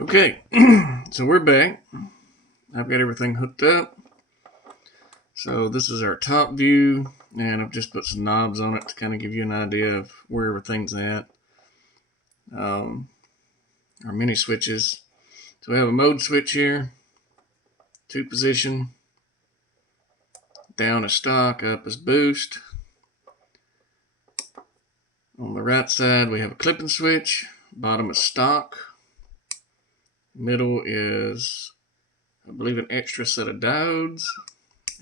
Okay, so we're back. I've got everything hooked up. So this is our top view, and I've just put some knobs on it to kind of give you an idea of where everything's at. Our mini switches. So we have a mode switch here, 2-position, down is stock, up is boost. On the right side we have a clipping switch, bottom is stock, middle is, I believe, an extra set of diodes,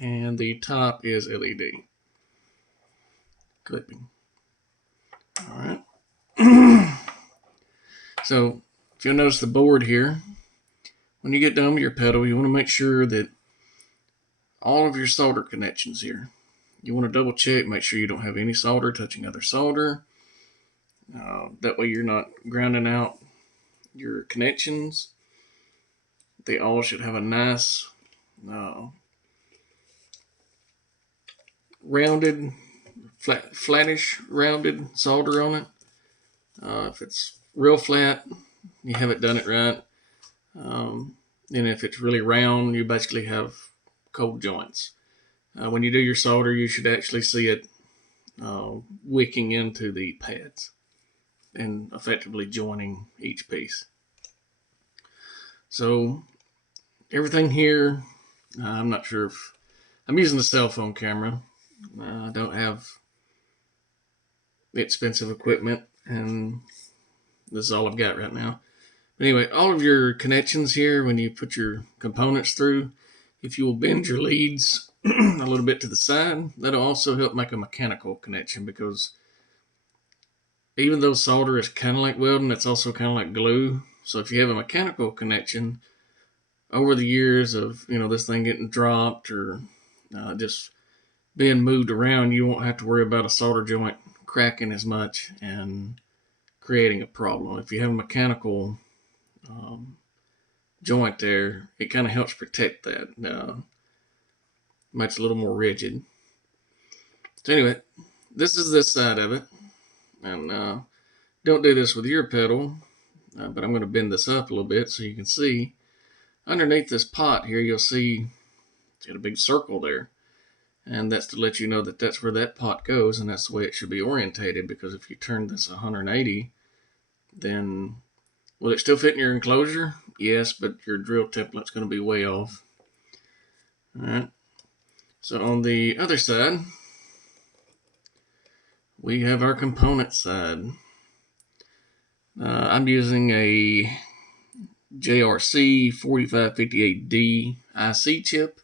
and the top is LED clipping. All right. So if you'll notice the board here, when you get done with your pedal, you want to make sure that all of your solder connections here, you want to double check, make sure you don't have any solder touching other solder. That way you're not grounding out your connections. They all should have a nice rounded, flattish rounded solder on it. If it's real flat, you haven't done it right. And if it's really round, you basically have cold joints. When you do your solder, you should actually see it wicking into the pads and effectively joining each piece. So everything here, I'm not sure if I'm using a cell phone camera. I don't have expensive equipment, and this is all I've got right now. But anyway, all of your connections here, when you put your components through, if you will bend your leads a little bit to the side, that'll also help make a mechanical connection, because even though solder is kind of like welding, it's also kind of like glue. So if you have a mechanical connection, over the years of this thing getting dropped or just being moved around, you won't have to worry about a solder joint cracking as much and creating a problem. If you have a mechanical joint there, it kind of helps protect that. Makes it a little more rigid. So anyway, this is this side of it. And don't do this with your pedal, but I'm going to bend this up a little bit so you can see. Underneath this pot here, you'll see it's got a big circle there. And that's to let you know that that's where that pot goes, and that's the way it should be orientated, because if you turn this 180, then will it still fit in your enclosure? Yes, but your drill template's going to be way off. All right. So on the other side, we have our component side. I'm using a JRC 4558D IC chip,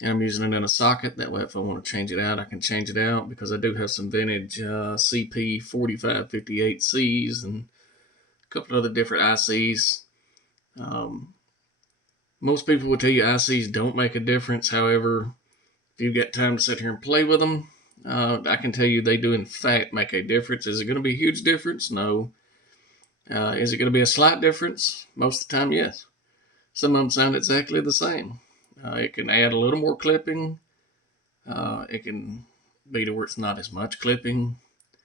and I'm using it in a socket. That way if I want to change it out, I can change it out, because I do have some vintage CP 4558Cs and a couple other different ICs. Most people will tell you ICs don't make a difference. However, if you've got time to sit here and play with them, I can tell you they do in fact make a difference. Is it going to be a huge difference? No. Is it going to be a slight difference? Most of the time, yes. Some of them sound exactly the same. It can add a little more clipping. It can be to where it's not as much clipping.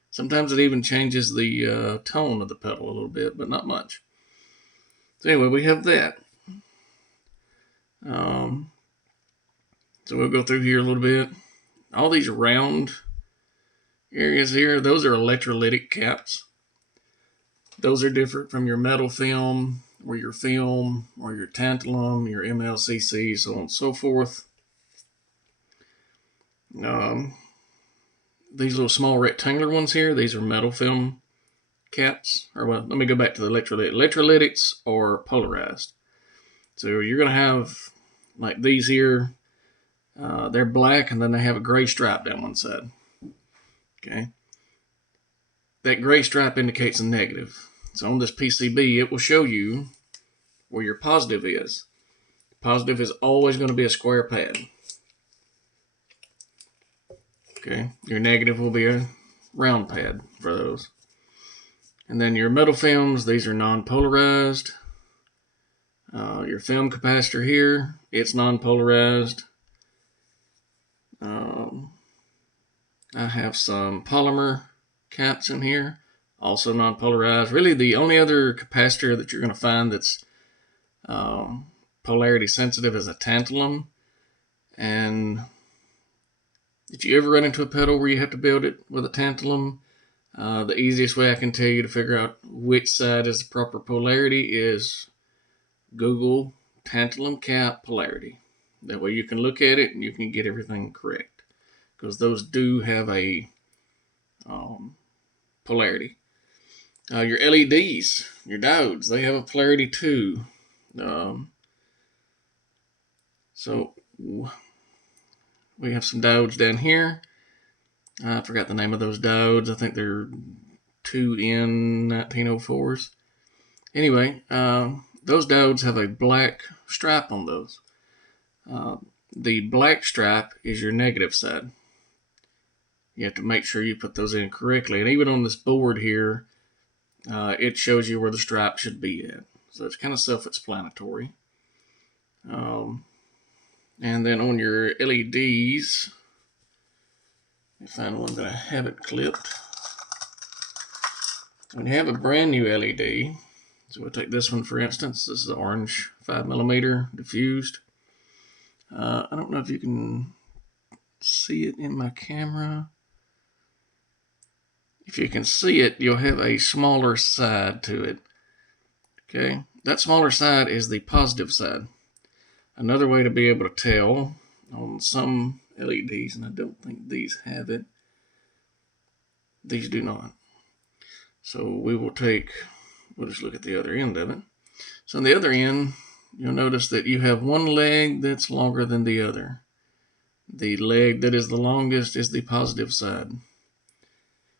Sometimes it even changes the tone of the pedal a little bit, but not much. So anyway, we have that. So we'll go through here a little bit. All these round areas here, those are electrolytic caps. Those are different from your metal film or your tantalum, your MLCC, so on and so forth. These little small rectangular ones here, these are metal film caps. Or well, let me go back to the electrolytic. Electrolytics are polarized. So you're going to have like these here. They're black, and then they have a gray stripe down one side. Okay. That gray stripe indicates a negative. So on this PCB, it will show you where your positive is. Positive is always going to be a square pad. Okay. Your negative will be a round pad for those. And then your metal films, these are non-polarized. Your film capacitor here, it's non-polarized. I have some polymer caps in here, also non-polarized. Really, the only other capacitor that you're going to find that's polarity sensitive as a tantalum. And if you ever run into a pedal where you have to build it with a tantalum, the easiest way I can tell you to figure out which side is the proper polarity is Google tantalum cap polarity. That way you can look at it and you can get everything correct, because those do have a polarity. Your LEDs, your diodes, they have a polarity too. So we have some diodes down here. I forgot the name of those diodes. I think they're 2N1904s. Anyway, those diodes have a black stripe on those. The black stripe is your negative side. You have to make sure you put those in correctly. And even on this board here, it shows you where the stripe should be at. So it's kind of self-explanatory. And then on your LEDs, let me find one that I haven't clipped. When you have a brand new LED, so we'll take this one for instance. This is the orange 5mm diffused. I don't know if you can see it in my camera. If you can see it, you'll have a smaller side to it. Okay, that smaller side is the positive side. Another way to be able to tell on some LEDs, and I don't think these have it, these do not. So we'll just look at the other end of it. So on the other end, you'll notice that you have one leg that's longer than the other. The leg that is the longest is the positive side.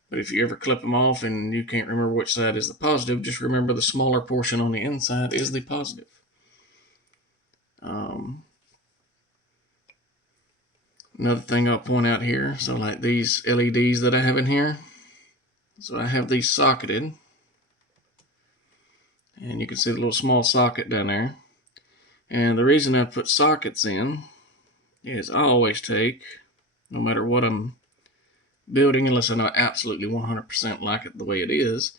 But if you ever clip them off and you can't remember which side is the positive, just remember the smaller portion on the inside is the positive. Another thing I'll point out here, so like these LEDs that I have in here, so I have these socketed, and you can see the little small socket down there. And the reason I put sockets in is I always take, no matter what I'm building, unless I know absolutely 100% like it the way it is,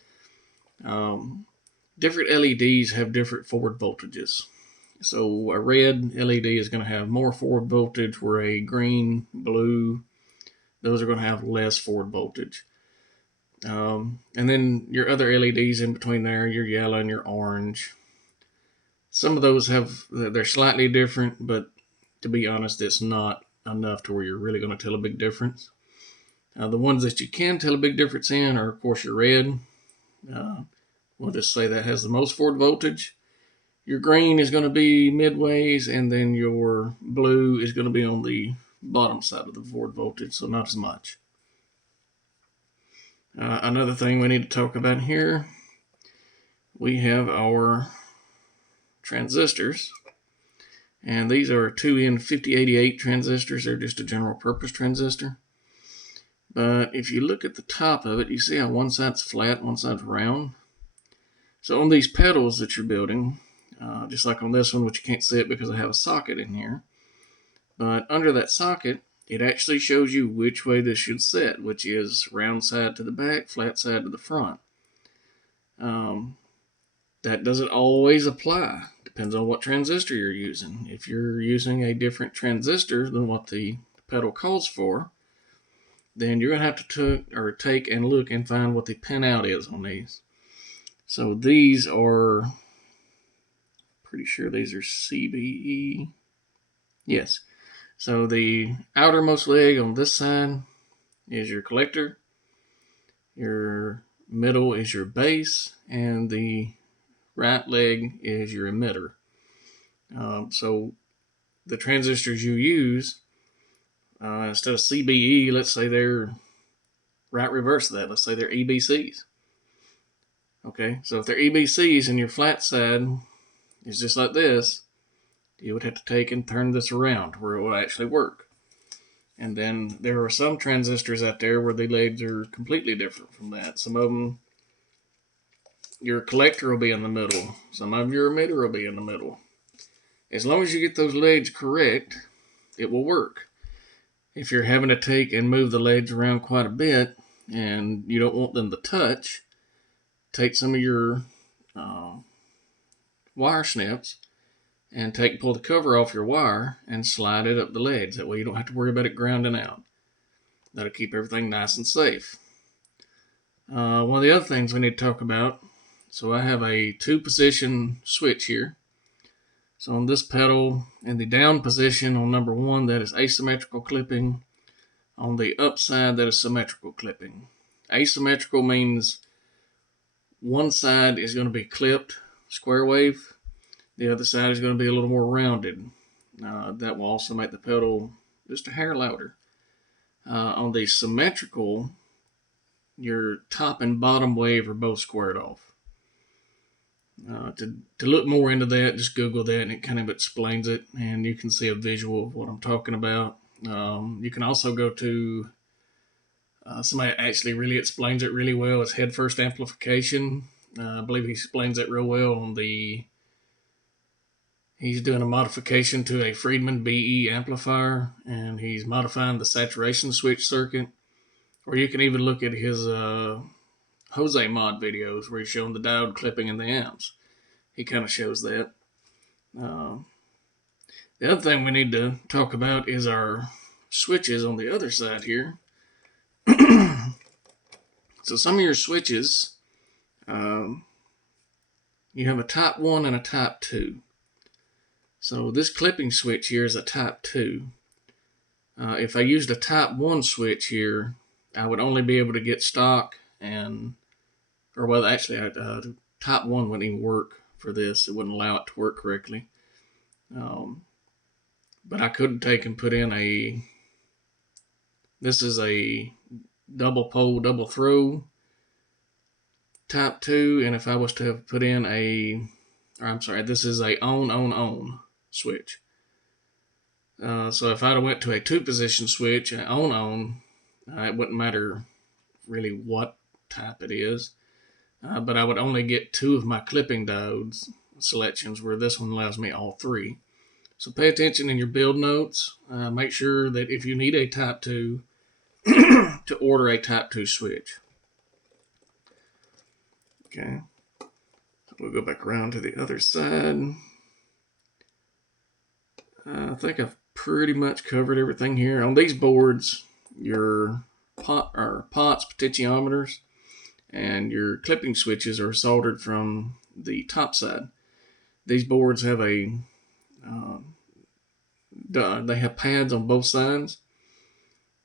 different LEDs have different forward voltages. So a red LED is going to have more forward voltage, where a green, blue, those are going to have less forward voltage. And then your other LEDs in between there, your yellow and your orange, some of those they're slightly different, but to be honest, it's not enough to where you're really going to tell a big difference. The ones that you can tell a big difference in are, of course, your red. We'll just say that has the most forward voltage. Your green is going to be midways, and then your blue is going to be on the bottom side of the forward voltage, so not as much. Another thing we need to talk about here, we have our transistors, and these are 2N5088 transistors. They're just a general purpose transistor. But if you look at the top of it, you see how one side's flat, one side's round. So on these pedals that you're building, just like on this one, which you can't see it because I have a socket in here, but under that socket, it actually shows you which way this should set, which is round side to the back, flat side to the front. That doesn't always apply. Depends on what transistor you're using. If you're using a different transistor than what the pedal calls for, then you're going to have to take and look and find what the pinout is on these. So these are, pretty sure these are CBE. Yes. So the outermost leg on this side is your collector. Your middle is your base, and the right leg is your emitter. So the transistors you use, instead of CBE, let's say they're right reverse of that. Let's say they're EBCs. Okay, so if they're EBCs and your flat side is just like this, you would have to take and turn this around where it will actually work. And then there are some transistors out there where the legs are completely different from that. Some of them, your collector will be in the middle. Some of your emitter will be in the middle. As long as you get those legs correct, it will work. If you're having to take and move the legs around quite a bit and you don't want them to touch, take some of your wire snips and pull the cover off your wire and slide it up the ledge. That way you don't have to worry about it grounding out. That'll keep everything nice and safe. One of the other things we need to talk about, so I have a 2-position switch here. So on this pedal, in the down position on number 1, that is asymmetrical clipping. On the up side, that is symmetrical clipping. Asymmetrical means one side is going to be clipped, square wave. The other side is going to be a little more rounded. That will also make the pedal just a hair louder. On the symmetrical, your top and bottom wave are both squared off. To look more into that, just Google that and it kind of explains it, and you can see a visual of what I'm talking about. You can also go to somebody that actually really explains it really well. It's Head First Amplification. I believe he explains it real well on he's doing a modification to a Friedman BE amplifier, and he's modifying the saturation switch circuit. Or you can even look at his Jose mod videos where he's showing the diode clipping in the amps. He kind of shows that. The other thing we need to talk about is our switches on the other side here. So some of your switches, you have a type 1 and a type 2. So this clipping switch here is a type 2. If I used a type 1 switch here, I would only be able to get stock type 1 wouldn't even work for this. It wouldn't allow it to work correctly. But I could take and put in this is a double pole, double throw type 2, and if I was to have put in this is a on switch. So if I'd have went to a 2-position switch, an on, it wouldn't matter really what type it is, but I would only get 2 of my clipping diodes selections, where this one allows me all 3. So pay attention in your build notes. Make sure that if you need a type 2, to order a type 2 switch. Okay, so we'll go back around to the other side. I think I've pretty much covered everything here. On these boards, your pots, potentiometers, and your clipping switches are soldered from the top side. These boards have they have pads on both sides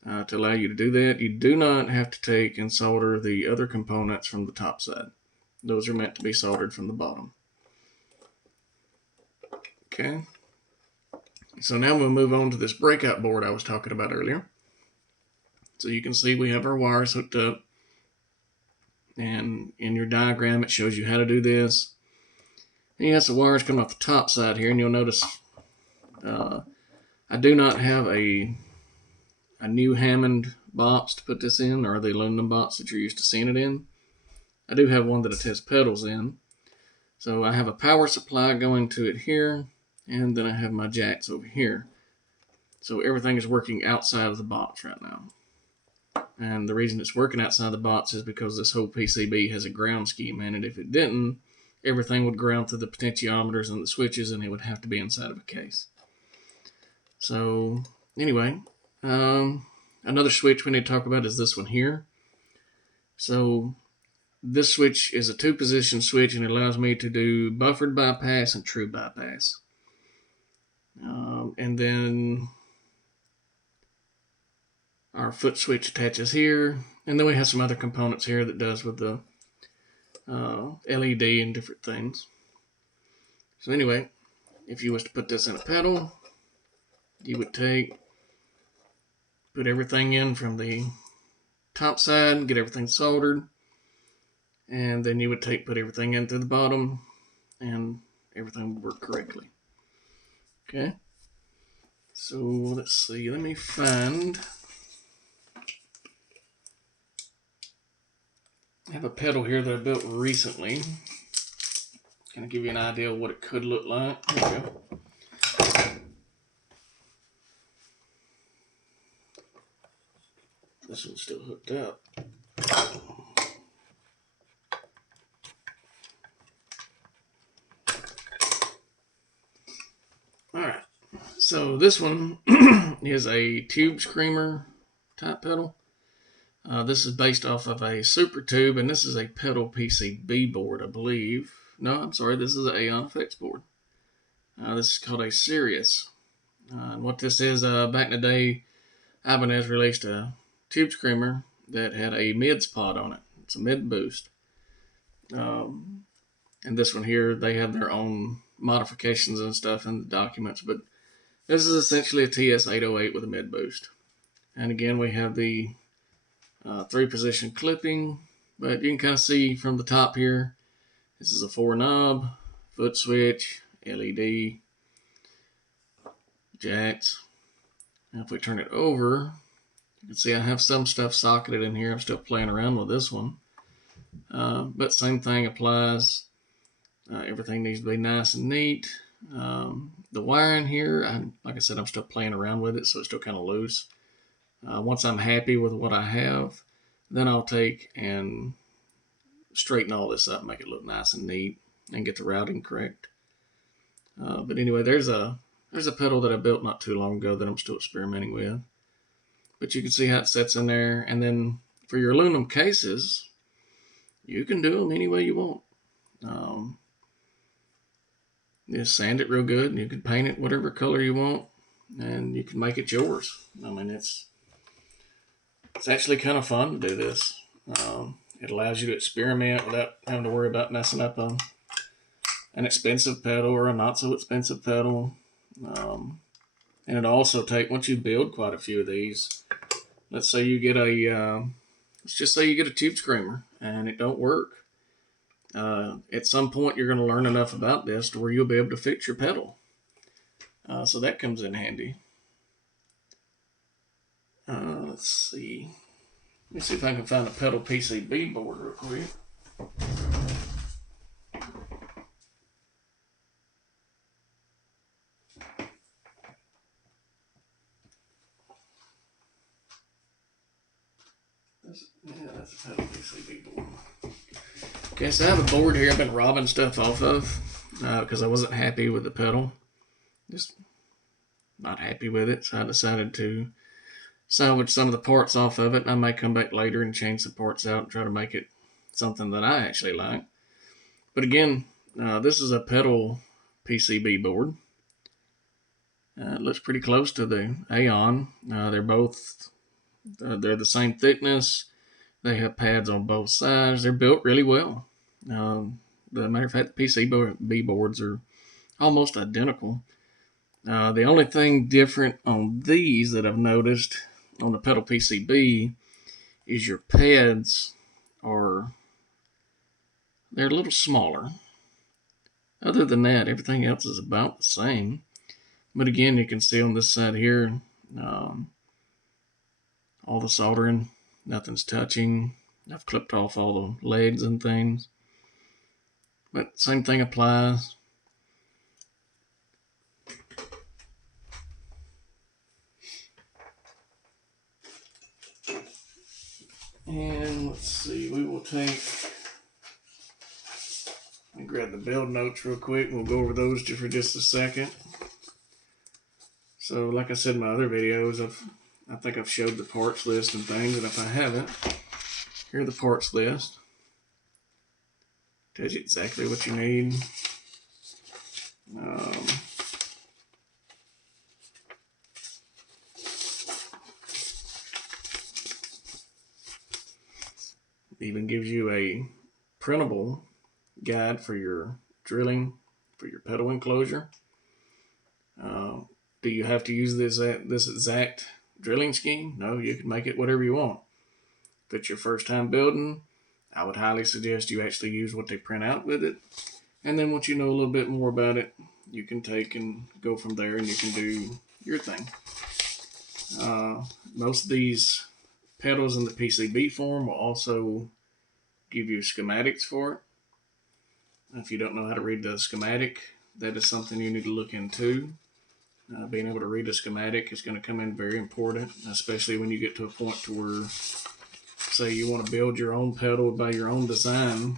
to allow you to do that. You do not have to take and solder the other components from the top side. Those are meant to be soldered from the bottom. Okay. So now we'll move on to this breakout board I was talking about earlier. So you can see we have our wires hooked up, and in your diagram it shows you how to do this. And you have some wires coming off the top side here, and you'll notice I do not have a new Hammond box to put this in, or the aluminum box that you're used to seeing it in. I do have one that I test pedals in. So I have a power supply going to it here, and then I have my jacks over here. So everything is working outside of the box right now. And the reason it's working outside the box is because this whole PCB has a ground scheme in it. If it didn't, everything would ground through the potentiometers and the switches, and it would have to be inside of a case. So anyway, another switch we need to talk about is this one here. So this switch is a 2-position switch, and it allows me to do buffered bypass and true bypass. And then our foot switch attaches here, and then we have some other components here that does with the LED and different things. So anyway, if you was to put this in a pedal, you would put everything in from the top side, get everything soldered, and then you would put everything in through the bottom, and everything would work correctly. Okay, so let's see, let me find, I have a pedal here that I built recently. Kind of give you an idea of what it could look like. There we go. This one's still hooked up. Alright, so this one is a tube screamer type pedal. This is based off of a super tube, and this is a pedal PCB board, I believe. No, I'm sorry, this is an Aeon effects board. This is called a Sirius. And what this is, back in the day, Ibanez released a tube screamer that had a mids pod on it. It's a mid boost. And this one here, they have their own modifications and stuff in the documents, but this is essentially a TS808 with a mid boost. And again, we have the 3-position clipping, but you can kind of see from the top here, this is a 4-knob, foot switch, LED, jacks. Now if we turn it over, you can see I have some stuff socketed in here. I'm still playing around with this one. But same thing applies. Everything needs to be nice and neat. The wiring here, like I said, I'm still playing around with it, so it's still kind of loose. Once I'm happy with what I have, then I'll take and straighten all this up, make it look nice and neat, and get the routing correct. But anyway, there's a pedal that I built not too long ago that I'm still experimenting with. But you can see how it sets in there. And then for your aluminum cases, you can do them any way you want. Just sand it real good, and you can paint it whatever color you want, and you can make it yours. I mean, it's actually kind of fun to do this. It allows you to experiment without having to worry about messing up an expensive pedal or a not so expensive pedal. And it also once you build quite a few of these, let's say you get let's just say you get a tube screamer and it don't work. At some point you're going to learn enough about this to where you'll be able to fix your pedal. So that comes in handy. Let's see. Let me see if I can find a pedal PCB board real quick. That's a pedal PCB board. Okay, so I have a board here I've been robbing stuff off of because I wasn't happy with the pedal. Just not happy with it, so I decided to salvage some of the parts off of it. I may come back later and change some parts out and try to make it something that I actually like. But again, this is a pedal PCB board. It looks pretty close to the Aeon. They're the same thickness. They have pads on both sides. They're built really well. The matter of fact, the PCB boards are almost identical. The only thing different on these that I've noticed on the pedal PCB is your pads they're a little smaller. Other than that, everything else is about the same. But again, you can see on this side here, all the soldering, nothing's touching. I've clipped off all the legs and things. But same thing applies. And let's see, we will grab the build notes real quick. We'll go over those for just a second. So like I said in my other videos, I think I've showed the parts list and things, and if I haven't, here are the parts list. Tells you exactly what you need. Even gives you a printable guide for your drilling, for your pedal enclosure. Do you have to use this exact drilling scheme? No, you can make it whatever you want. If it's your first time building, I would highly suggest you actually use what they print out with it. And then once you know a little bit more about it, you can take and go from there and you can do your thing. Most of these pedals in the PCB form will also give you schematics for it. If you don't know how to read the schematic, that is something you need to look into. Being able to read a schematic is going to come in very important, especially when you get to a point to where, say you want to build your own pedal by your own design.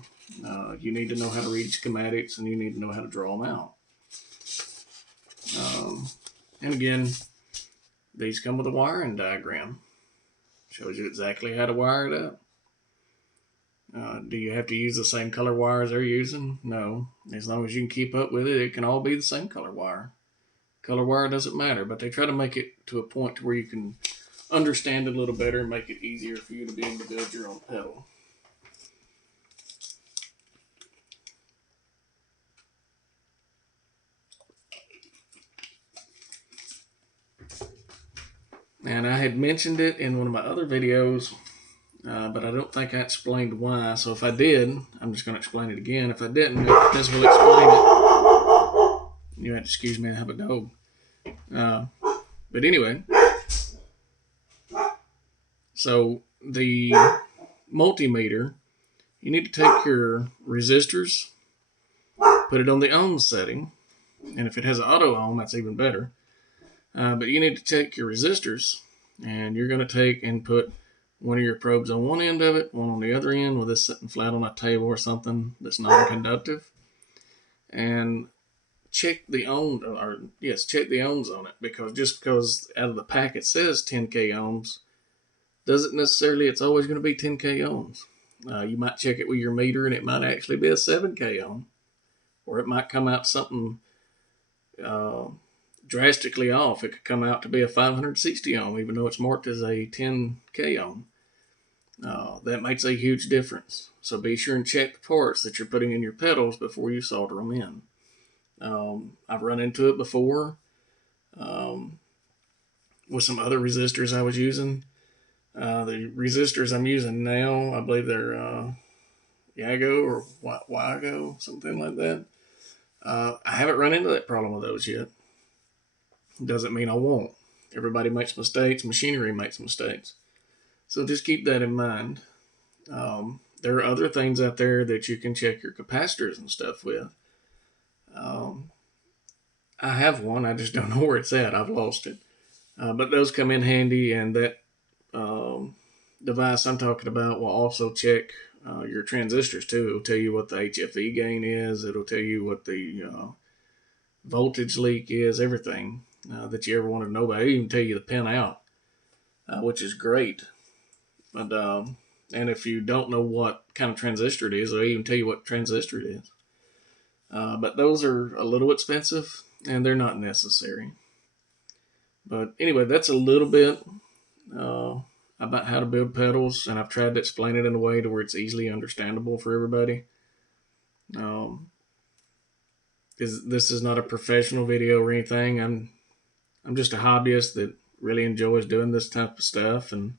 You need to know how to read schematics and you need to know how to draw them out. And again, these come with a wiring diagram. Shows you exactly how to wire it up. Do you have to use the same color wires they're using? No. As long as you can keep up with it, it can all be the same color wire. Color wire doesn't matter, but they try to make it to a point to where you can understand it a little better and make it easier for you to be able to build your own pedal. And I had mentioned it in one of my other videos, but I don't think I explained why. So if I did, I'm just going to explain it again. If I didn't, this will explain it. You have to excuse me, I have a dog. But anyway, so the multimeter, you need to take your resistors, put it on the ohm setting, and if it has an auto ohm, that's even better. But you need to take your resistors, and you're going to take and put one of your probes on one end of it, one on the other end, with this sitting flat on a table or something that's non-conductive, and check the ohms, check the ohms on it, because just because out of the pack it says 10k ohms, doesn't necessarily, it's always going to be 10k ohms. You might check it with your meter, and it might actually be a 7k ohm, or it might come out something drastically off. It could come out to be a 560 ohm, even though it's marked as a 10k ohm. That makes a huge difference. So be sure and check the parts that you're putting in your pedals before you solder them in. I've run into it before with some other resistors I was using. The resistors I'm using now, I believe they're Yago or Wago, something like that. I haven't run into that problem with those yet. Doesn't mean I won't. Everybody makes mistakes. Machinery makes mistakes. So just keep that in mind. There are other things out there that you can check your capacitors and stuff with. I have one. I just don't know where it's at. I've lost it. But those come in handy, and that device I'm talking about will also check your transistors too. It'll tell you what the HFE gain is. It'll tell you what the voltage leak is, everything that you ever want to know about. It'll even tell you the pin out, which is great. But and if you don't know what kind of transistor it is, it'll even tell you what transistor it is. But those are a little expensive, and they're not necessary. But anyway, that's a little bit about how to build pedals, and I've tried to explain it in a way to where it's easily understandable for everybody. This is not a professional video or anything. I'm just a hobbyist that really enjoys doing this type of stuff, and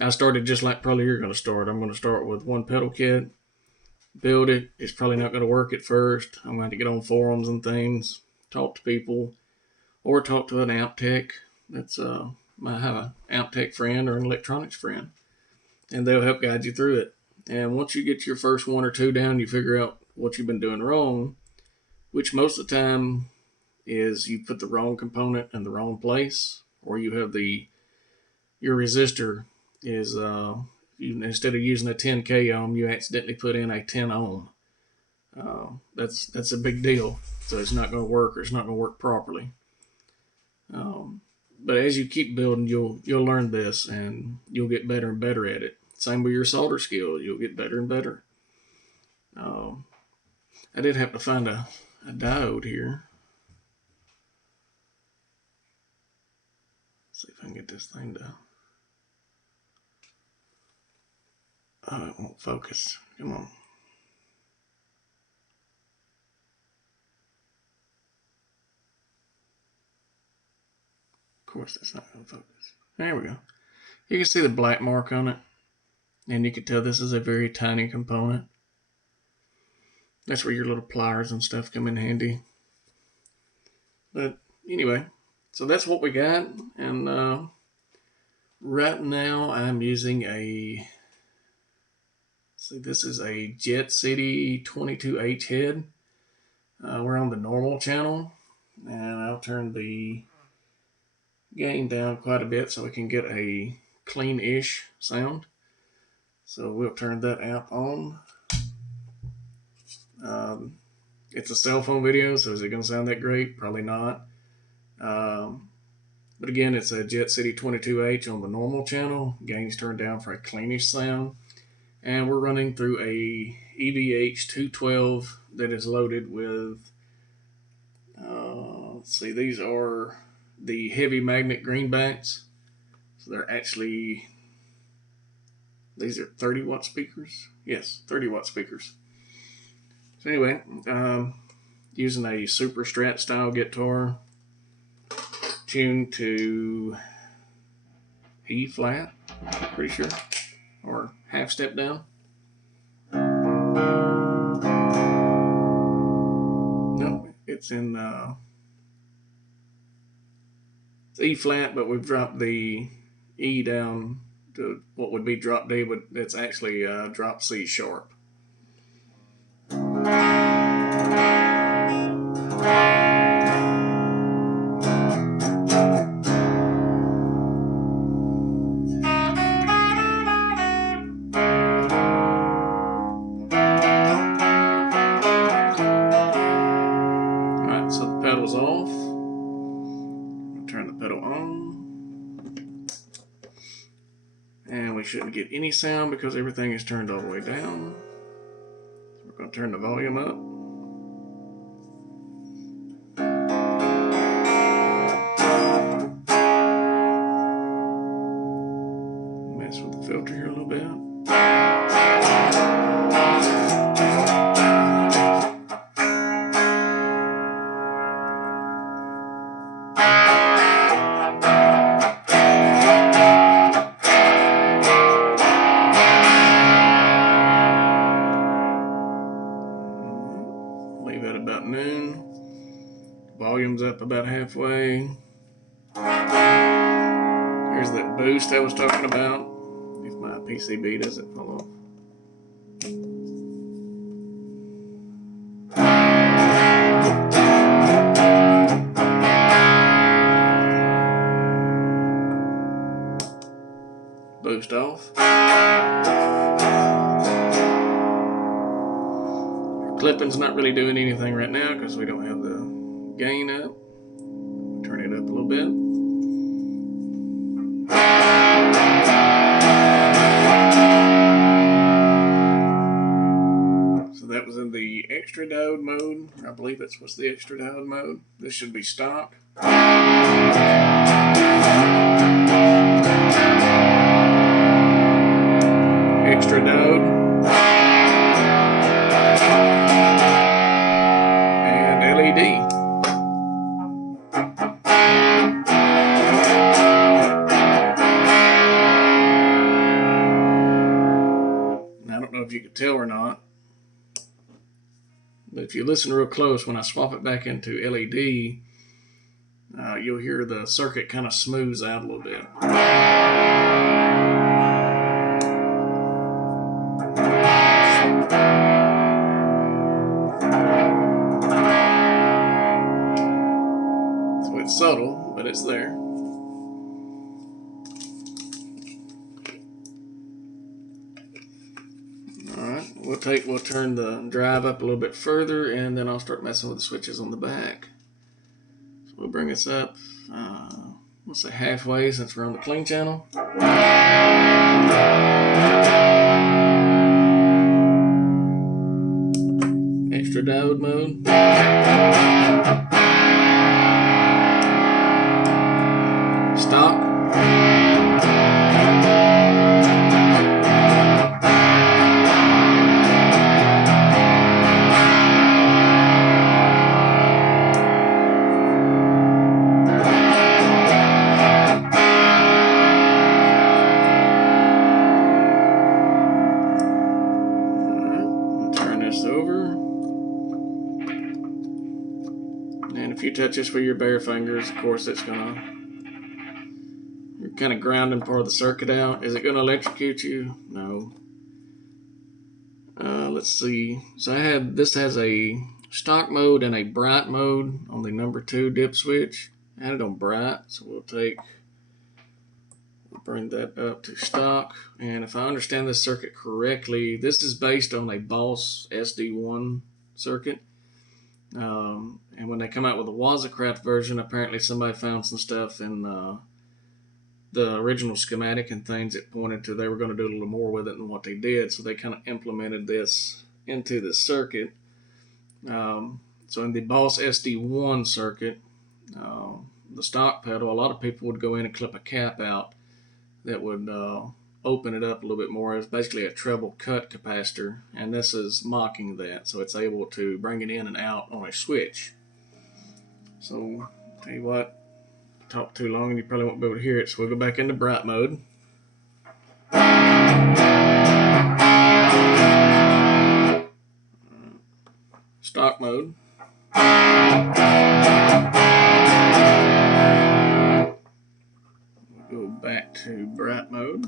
I started just like probably you're going to start. I'm going to start with one pedal kit, build it. It's probably not going to work at first. I'm going to get on forums and things, talk to people, or talk to an amp tech. That's I have an amp tech friend or an electronics friend, and they'll help guide you through it. And once you get your first one or two down, you figure out what you've been doing wrong, which most of the time is you put the wrong component in the wrong place, or you have your resistor is instead of using a 10k ohm, you accidentally put in a 10 ohm. That's a big deal. So it's not going to work, or it's not going to work properly. But as you keep building, you'll learn this, and you'll get better and better at it. Same with your solder skills. You'll get better and better. I did have to find a diode here. Let's see if I can get this thing to... Oh, it won't focus. Come on. Of course, it's not going to focus. There we go. You can see the black mark on it, and you can tell this is a very tiny component. That's where your little pliers and stuff come in handy. But anyway, so that's what we got, and right now I'm using this is a Jet City 22H head. We're on the normal channel, and I'll turn the gain down quite a bit so we can get a clean-ish sound. So we'll turn that amp on. It's a cell phone video, so is it going to sound that great? Probably not. But again, it's a Jet City 22H on the normal channel. Gain's turned down for a cleanish sound. And we're running through a EVH 212 that is loaded with, let's see, these are the heavy magnet greenbacks. So they're actually, these are 30 watt speakers. Yes, 30 watt speakers. So anyway, using a Super Strat style guitar tuned to E flat, pretty sure, or half step down. No, it's in it's E flat, but we've dropped the E down to what would be drop D, but it's actually drop C sharp. Alright, so the pedal's off. I'll turn the pedal on. And we shouldn't get any sound because everything is turned all the way down. So we're going to turn the volume up. Mess with the filter here a little bit. Leave it about noon. Volume's up about halfway. Here's that boost I was talking about. If my PCB doesn't fall off. Boost off. Clipping's not really doing anything right now because we don't have the gain up. Turn it up a little bit. So that was in the extra diode mode. I believe that's what's the extra diode mode. This should be stock. Extra diode. LED. Now, I don't know if you could tell or not, but if you listen real close, when I swap it back into LED, you'll hear the circuit kind of smooths out a little bit. It's subtle, but it's there. Alright, we'll turn the drive up a little bit further, and then I'll start messing with the switches on the back. So we'll bring us up, let's say halfway since we're on the clean channel. Extra diode mode. Stock. Turn this over. And if you touch this with your bare fingers, of course it's gonna, you're kind of grounding part of the circuit out. Is it going to electrocute you? No. Let's see. So this has a stock mode and a bright mode on the number 2 dip switch. I had it on bright, so we'll bring that up to stock. And if I understand this circuit correctly, this is based on a Boss SD1 circuit. And And when they come out with the Wazacraft version, apparently somebody found some stuff in the original schematic and things that pointed to they were going to do a little more with it than what they did. So they kind of implemented this into the circuit. So in the Boss SD1 circuit, the stock pedal, a lot of people would go in and clip a cap out that would open it up a little bit more. It's basically a treble cut capacitor, and this is mocking that, so it's able to bring it in and out on a switch. So, tell you what, talk too long and you probably won't be able to hear it, so we'll go back into bright mode. Stock mode. We'll go back to bright mode.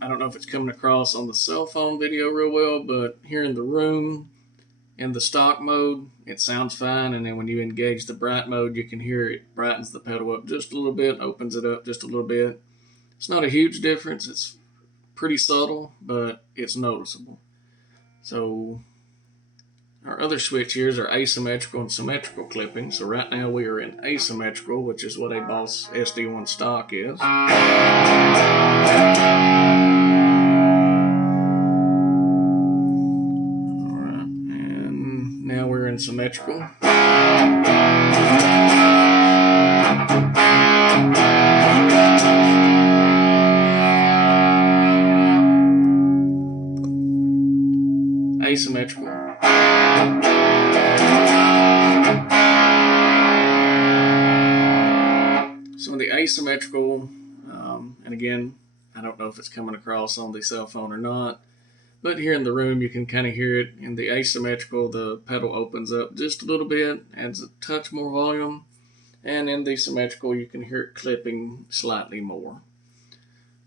I don't know if it's coming across on the cell phone video real well, but here in the room, in the stock mode, it sounds fine, and then when you engage the bright mode, you can hear it brightens the pedal up just a little bit, opens it up just a little bit. It's not a huge difference, it's pretty subtle, but it's noticeable. So our other switch here are asymmetrical and symmetrical clipping. So right now we are in asymmetrical, which is what a Boss SD1 stock is. Alright, and now we're in symmetrical. Asymmetrical. So the asymmetrical, and again, I don't know if it's coming across on the cell phone or not, but here in the room you can kind of hear it. In the asymmetrical, the pedal opens up just a little bit, adds a touch more volume, and in the symmetrical you can hear it clipping slightly more.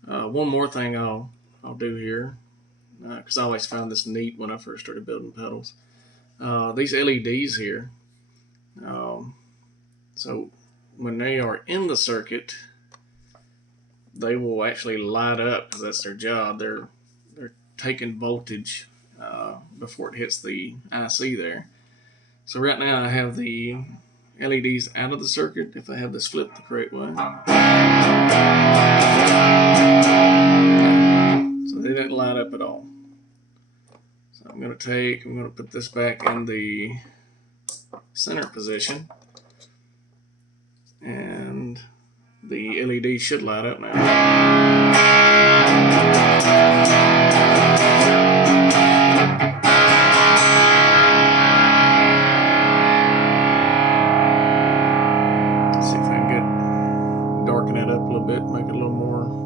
One more thing I'll do here, because I always found this neat when I first started building pedals. These LEDs here, so when they are in the circuit, they will actually light up because that's their job. They're taking voltage before it hits the IC there. So right now I have the LEDs out of the circuit if I have this flipped the correct way. So they didn't light up at all. So I'm going to put this back in the center position, and the LED should light up now. Let's see if I can darken it up a little bit, make it a little more.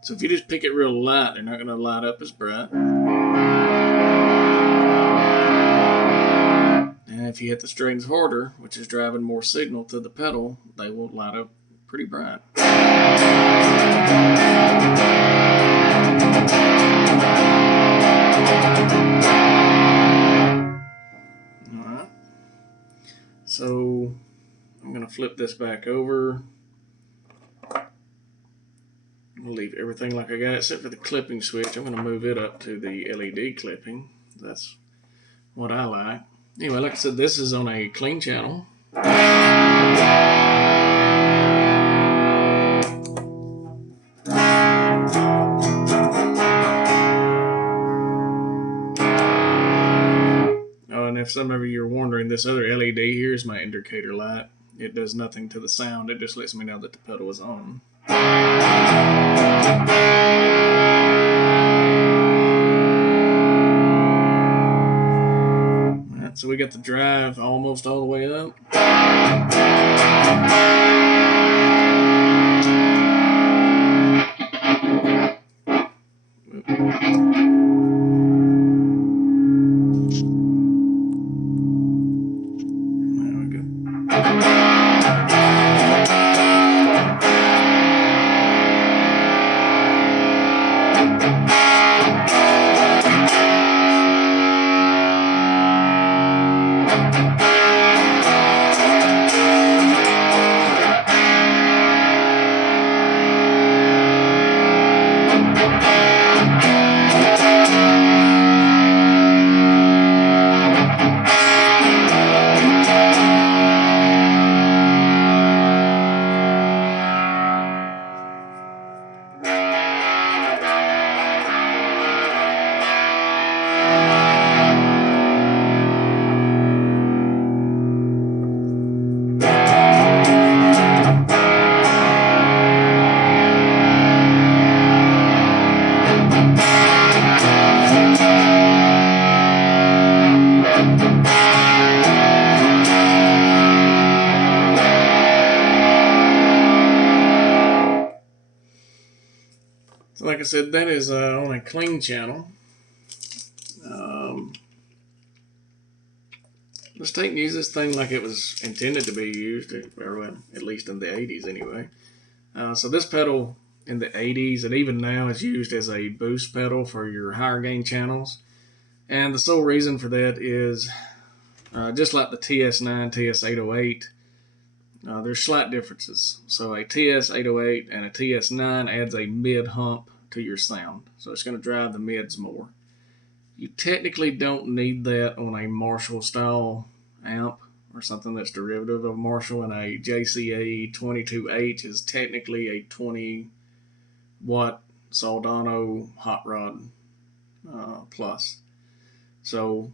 So if you just pick it real light, they're not going to light up as bright. And if you hit the strings harder, which is driving more signal to the pedal, they will light up pretty bright. Alright. So I'm going to flip this back over. I'll leave everything like I got except for the clipping switch. I'm going to move it up to the LED clipping. That's what I like. Anyway, like I said, this is on a clean channel. Oh, and if some of you are wondering, this other LED here is my indicator light. It does nothing to the sound. It just lets me know that the pedal is on. Alright, so we got the drive almost all the way up. There we go. said, that is on a clean channel. Let's take and use this thing like it was intended to be used, or at least in the 80s anyway. So this pedal in the 80s and even now is used as a boost pedal for your higher gain channels. And the sole reason for that is just like the TS9, TS808, there's slight differences. So a TS808 and a TS9 adds a mid hump to your sound. So it's going to drive the mids more. You technically don't need that on a Marshall style amp or something that's derivative of Marshall, and a JCA 22H is technically a 20 watt Soldano hot rod plus. So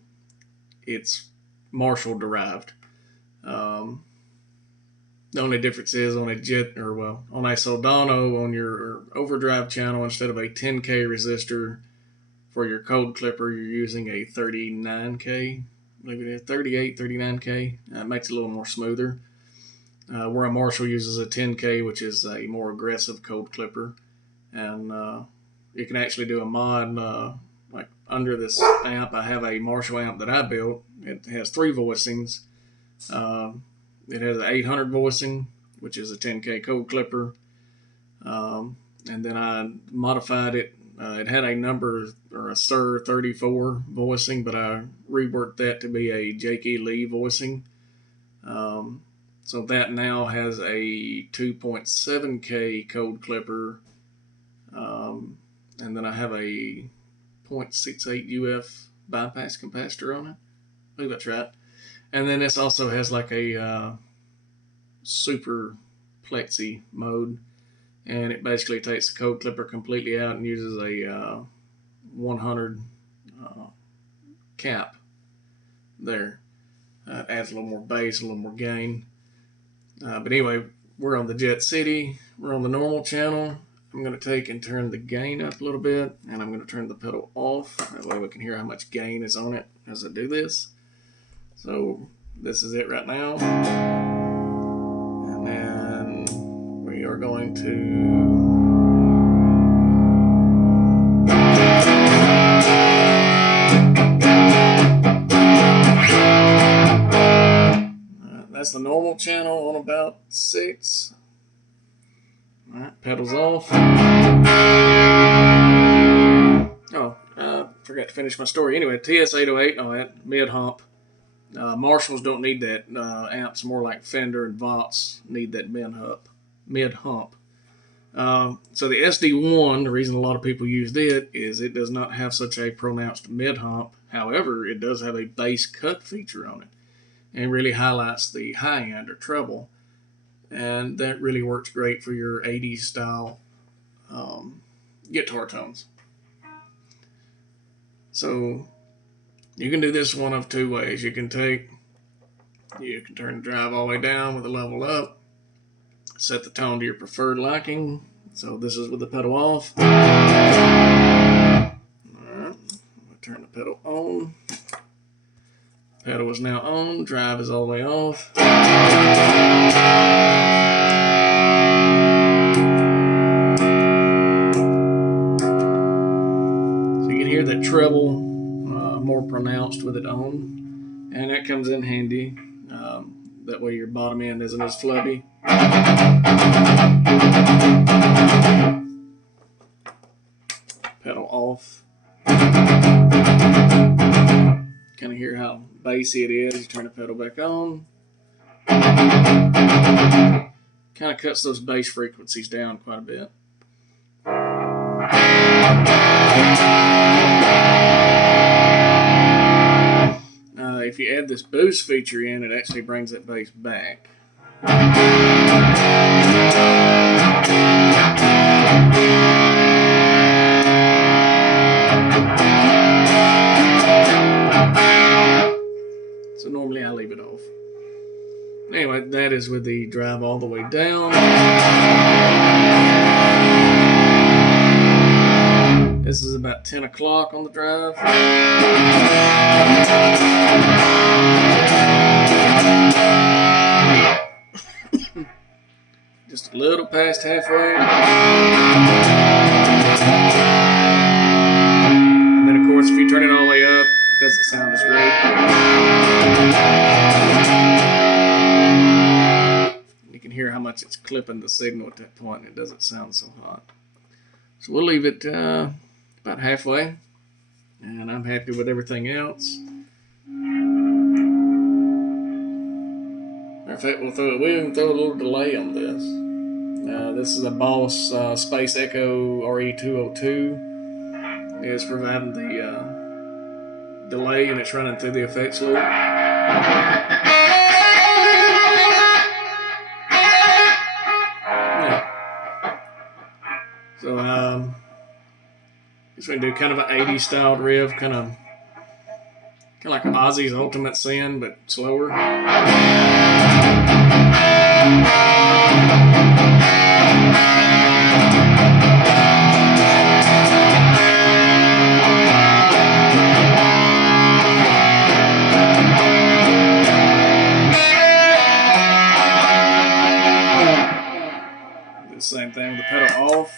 it's Marshall derived. The only difference is on a on a Soldano, on your overdrive channel, instead of a 10K resistor for your code clipper, you're using a 39K, maybe a 38, 39K. It makes it a little more smoother. Where a Marshall uses a 10K, which is a more aggressive code clipper. And you can actually do a mod, like under this amp. I have a Marshall amp that I built. It has 3 voicings. It has an 800 voicing, which is a 10K code clipper. And then I modified it. It had a number, or a SIR 34 voicing, but I reworked that to be a Jake E. Lee voicing. So that now has a 2.7K code clipper. And then I have a 0.68 UF bypass capacitor on it. I think that's right. And then this also has like a super plexi mode. And it basically takes the code clipper completely out and uses a 100 cap there. Adds a little more bass, a little more gain. But anyway, we're on the Jet City. We're on the normal channel. I'm going to take and turn the gain up a little bit, and I'm going to turn the pedal off. That way we can hear how much gain is on it as I do this. So this is it right now. And then we are going to... That's the normal channel on about 6. All right, pedals off. Oh, forgot to finish my story. Anyway, TS808, oh, that mid hump. Marshalls don't need that. Amps more like Fender and Vox need that mid hump. So the SD1, the reason a lot of people use it is it does not have such a pronounced mid hump. However, it does have a bass cut feature on it, and really highlights the high end or treble. And that really works great for your 80s style guitar tones. So you can do this one of 2 ways. You can turn the drive all the way down with the level up, set the tone to your preferred liking. So this is with the pedal off. All right, I'll turn the pedal on. Pedal is now on, drive is all the way off. So you can hear that treble more pronounced with it on, and that comes in handy. That way your bottom end isn't as flubby. Pedal off. Kind of hear how bassy it is. You turn the pedal back on. Kind of cuts those bass frequencies down quite a bit. If you add this boost feature in, it actually brings that bass back. So normally I leave it off. Anyway, that is with the drive all the way down. This is about 10 o'clock on the drive. Just a little past halfway. And then of course if you turn it all the way up, it doesn't sound as great. You can hear how much it's clipping the signal at that point, and it doesn't sound so hot. So we'll leave it about halfway, and I'm happy with everything else. In fact, we'll even throw a little delay on this. This is a Boss Space Echo RE202. It's providing the delay, and it's running through the effects loop. Yeah. So just going to do kind of an 80s styled riff, kind of like Ozzy's Ultimate Sin, but slower. Do the same thing with the pedal off.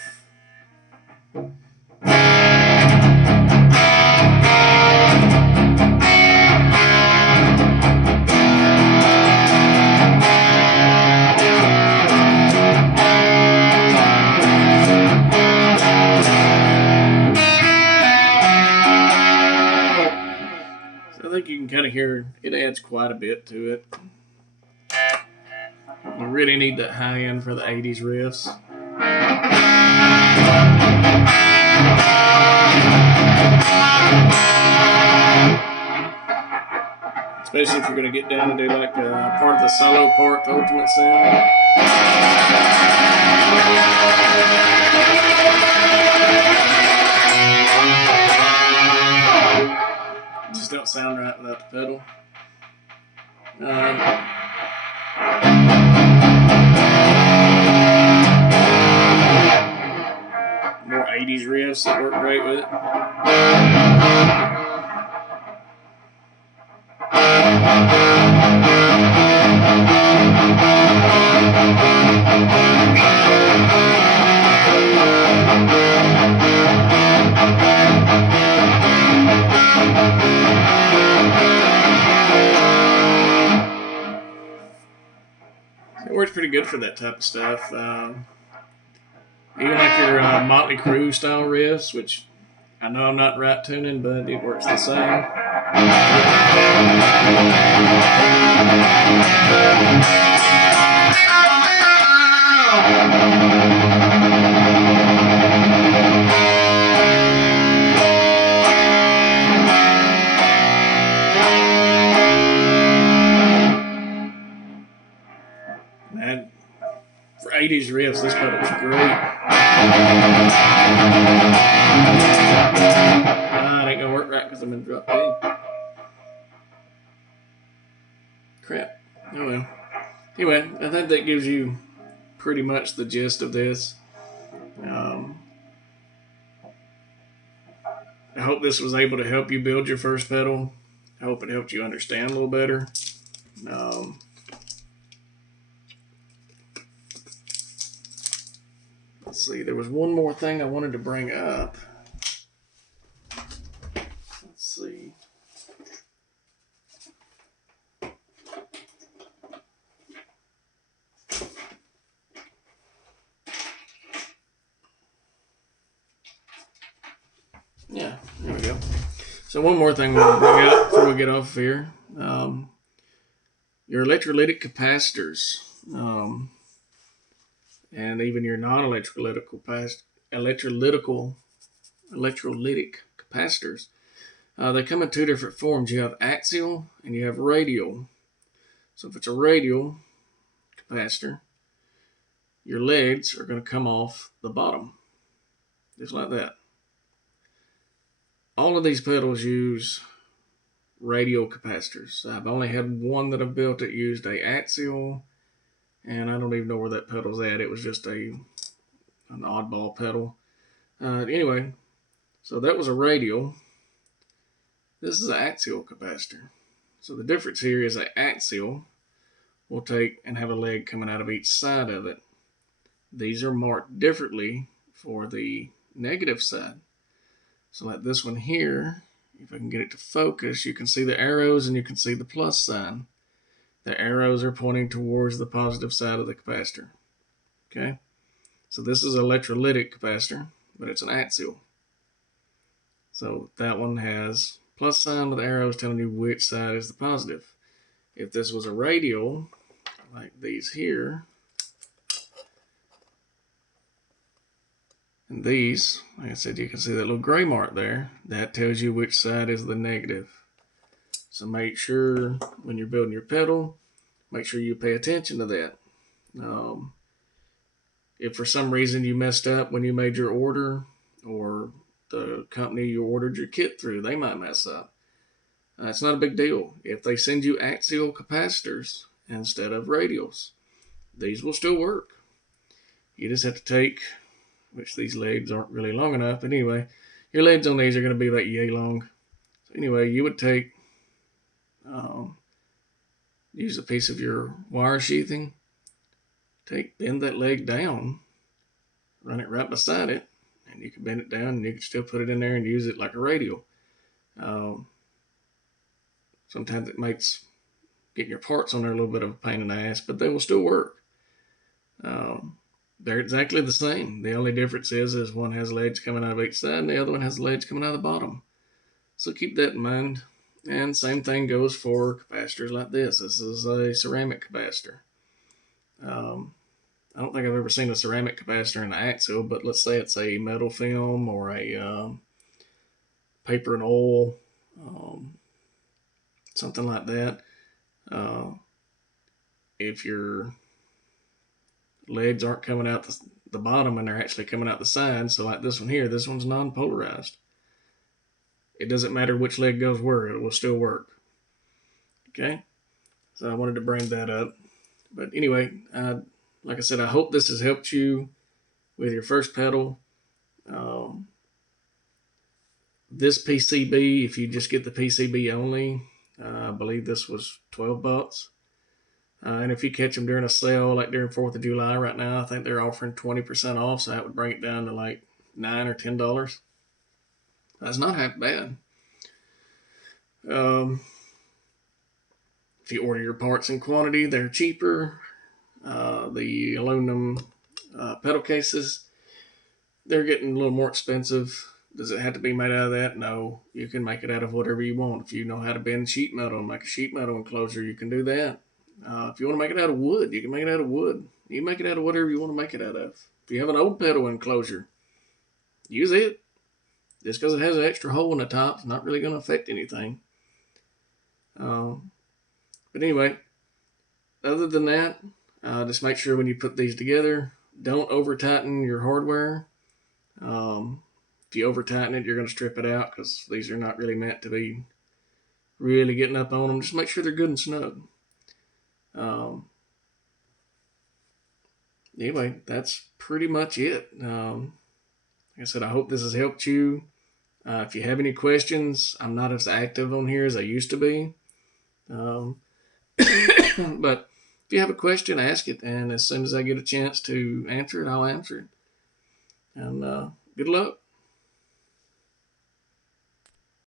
I think you can kind of hear it adds quite a bit to it. You really need that high end for the 80s riffs. Especially if you're going to get down and do like part of the solo part, the Ultimate Sound. Just don't sound right without the pedal. More 80s riffs that work great with it. It works pretty good for that type of stuff. Even like your Motley Crue style riffs, which I know I'm not right tuning, but it works the same. And for 80s riffs, this pedal's great. It ain't gonna work right because I'm in drop D. Crap. Oh well. Anyway, I think that gives you pretty much the gist of this. I hope this was able to help you build your first pedal. I hope it helped you understand a little better. Let's see, there was one more thing I wanted to bring up. Let's see. Yeah, there we go. So one more thing I want to bring up before we get off here. Your electrolytic capacitors. And even your non-electrolytic capacitors. They come in two different forms. You have axial and you have radial. So if it's a radial capacitor, your legs are going to come off the bottom, just like that. All of these pedals use radial capacitors. I've only had one that I've built that used a axial, and I don't even know where that pedal's at. It was just an oddball pedal. Anyway, so that was a radial. This is an axial capacitor. So the difference here is an axial will take and have a leg coming out of each side of it. these are marked differently for the negative side. So like this one here, if I can get it to focus, you can see the arrows and you can see the plus sign. The arrows are pointing towards the positive side of the capacitor. Okay, so this is an electrolytic capacitor, but it's an axial. So that one has plus sign with arrows telling you which side is the positive. If this was a radial, like these here, and these, like I said, you can see that little gray mark there. That tells you which side is the negative. So make sure when you're building your pedal, make sure you pay attention to that. If for some reason you messed up when you made your order, or the company you ordered your kit through, they might mess up. It's not a big deal. If they send you axial capacitors instead of radials, these will still work. You just have to take, which these leads aren't really long enough, but anyway, your leads on these are going to be about yay long. So anyway, you would take, use a piece of your wire sheathing, bend that leg down, run it right beside it, and you can bend it down and you can still put it in there and use it like a radial. Sometimes it makes getting your parts on there a little bit of a pain in the ass, but they will still work. They're exactly the same. The only difference is one has leads coming out of each side and the other one has leads coming out of the bottom. So keep that in mind. And same thing goes for capacitors like this. This is a ceramic capacitor. I don't think I've ever seen a ceramic capacitor in the axial, but let's say it's a metal film or a paper and oil, something like that. If your leads aren't coming out the bottom and they're actually coming out the side, so like this one here, this one's non-polarized. It doesn't matter which leg goes where, it will still work. Okay, so I wanted to bring that up. But anyway, like I said, I hope this has helped you with your first pedal. This PCB, if you just get the PCB only, I believe this was $12. And if you catch them during a sale, like during 4th of July right now, I think they're offering 20% off, so that would bring it down to like $9 or $10. That's not half bad. If you order your parts in quantity, they're cheaper. The aluminum pedal cases, they're getting a little more expensive. Does it have to be made out of that? No. You can make it out of whatever you want. If you know how to bend sheet metal and make a sheet metal enclosure, you can do that. If you want to make it out of wood, you can make it out of wood. You can make it out of whatever you want to make it out of. If you have an old pedal enclosure, use it. Just because it has an extra hole in the top, it's not really going to affect anything. But anyway, other than that, just make sure when you put these together, don't over tighten your hardware. If you over tighten it, you're going to strip it out because these are not really meant to be really getting up on them. Just make sure they're good and snug. Anyway, that's pretty much it. Like I said, I hope this has helped you. If you have any questions, I'm not as active on here as I used to be. But if you have a question, ask it. And as soon as I get a chance to answer it, I'll answer it. And good luck.